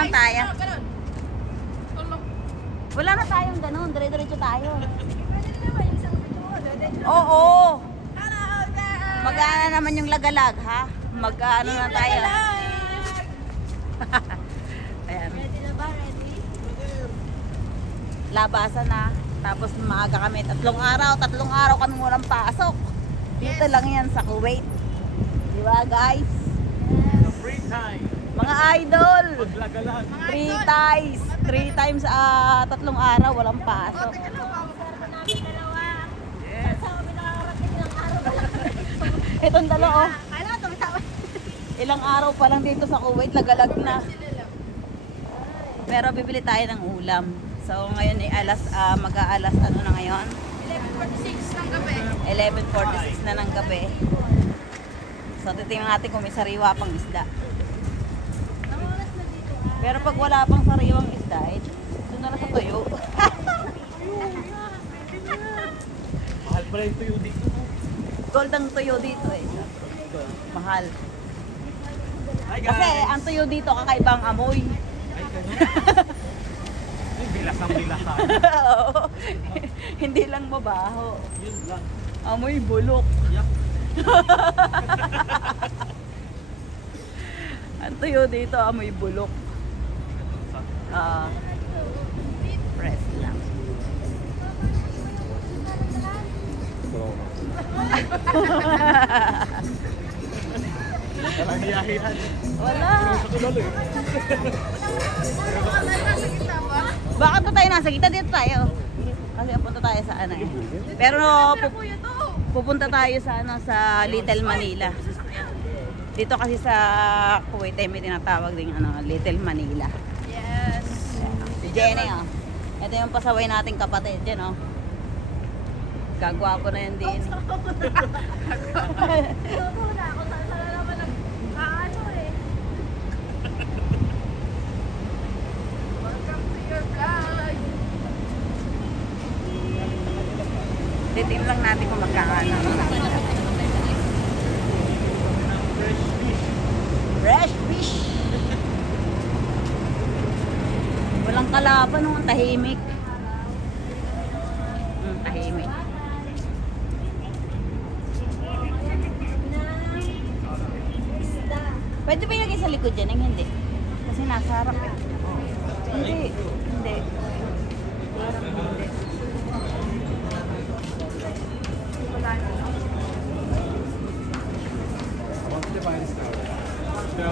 naman tayo. Wala na tayong ganun. Dire-diretso tayo. Oo. Mag-ano naman yung lagalag, ha? Mag-ano na tayo. Ayan. Ready na ba? Ready? Labasan na. Tapos maaga kami. Tatlong araw kami walang pasok. Dito lang yan sa Kuwait. Di ba, guys? Free time. Mga idol. Maglagalag. 3 times 3 araw walang pasok. Yes. Itong dalawa, oh. Kailangan tumitawa. Ilang araw pa lang dito sa Kuwait, lagalag na. Pero bibili tayo ng ulam. So ngayon ay mag-aalas ano na ngayon? 11:46 ng gabi. 11:46 na ng gabi. So titingnan natin kung may sariwa pang isda. Ang oras na dito Pero pag wala pang sariwang isda, doon na lang sa tuyo. Mahal pala yung tuyo dito. Gold ang tuyo dito eh. Mahal. Hi guys. Kasi ang tuyo dito kakaibang amoy. Ay, ganun. Yung bilasang-bilasan. Oo. Hindi lang mabaho. Yun lang. Amoy bulok. Yak. Ang tuyo dito, amoy bulok. Press lang. Parang hiyahiyan. Wala. Sa tulalo eh. Bakit pa tayo nasa gitna? Dito tayo. Kasi punta tayo sa ano eh. Pero pupunta tayo sa ano sa Little Manila. Dito kasi sa Kuwait ay may tinatawag ding ano, Little Manila. Yes. Si Jenny oh. Ito yung pasaway nating kapatid dyan oh. Gagwapo na yan din. Ito na ako. Saan naman nag-aano eh. Welcome to your vlog. Titim lang natin kung magkakano. Fresh fish. Walang kalaban nung tahimik. Tahimik. Pwede ba ilagay sa likod dyan? Ang hindi. Kasi nasa harap eh. Hindi. Hindi. Hindi. I want to buy this now. So,